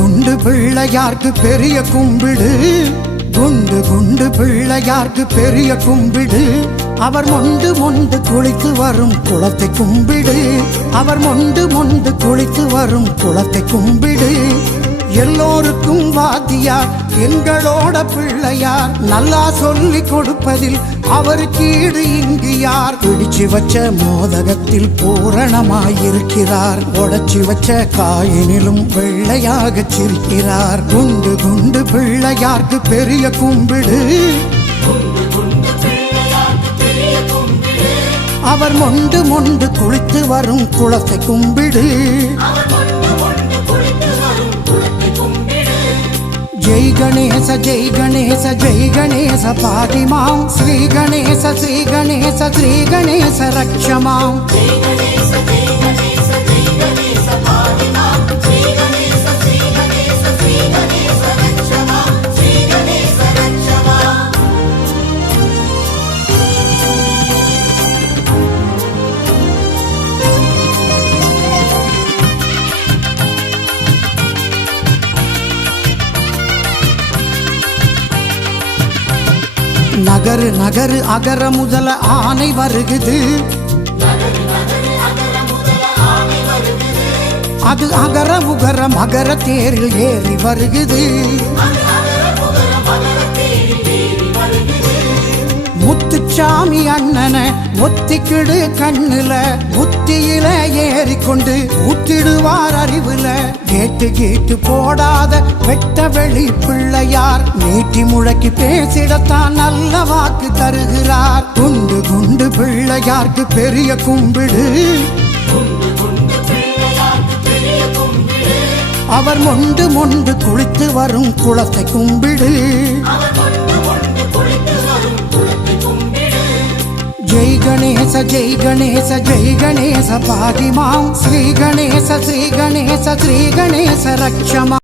குண்டு பிள்ளையார்க்கு பெரிய கும்பிடு, குண்டு குண்டு பிள்ளையார்க்கு பெரிய கும்பிடு. அவர் மொண்டு மொண்டு குளித்து வரும் குளத்தை கும்பிடு, அவர் மொண்டு மொண்டு குளித்து வரும் குளத்தை கும்பிடு. எல்லோருக்கும் வாத்தியார் எங்களோட பிள்ளையார், நல்லா சொல்லி கொடுப்பதில் அவருக்கு ஈடு இங்கு யார்? பிடிச்சு வச்ச மோதகத்தில் பூரணமாயிருக்கிறார், உடைச்சு வச்ச காயினிலும் வெள்ளையாக சிரிக்கிறார். குண்டு குண்டு பிள்ளையார்க்கு பெரிய கும்பிடு, அவர் மொண்டு மொண்டு குளித்து வரும் குளத்தை கும்பிடு. ஜெய் கணேச ஜெய் கணேச ஜெய் கணேச பாதிமாம், ஸ்ரீ கணேச ஸ்ரீ கணேச ஸ்ரீ கணேச ரக்ஷமாம். நகரு நகரு அகர முதல ஆனை வருகுது, அது அகர உகர மகர தேரில் ஏறி வருகுது. முத்துச்சாமி அண்ணன ஒத்திக்கிடு கண்ணுல, புத்தியில ஏறிக்கொண்டு ஊத்திடுவார் அறிவுல. கேட்டு கேட்டு போடாத வெட்ட வெளி பிள்ளையார், நீட்டி முழக்கி பேசிடத்தான் நல்ல வாக்கு தருகிறார். குண்டு குண்டு பிள்ளையார்க்கு பெரிய கும்பிடு, அவர் மொண்டு மொண்டு குளித்து வரும் குளத்தை கும்பிடு. ஜெய் கணேச ஜெய் கணேச ஜெய் கணேச பாதிமாம், ஸ்ரீ கணேச ஸ்ரீ கணேச ஸ்ரீ கணேச ரக்ஷமா.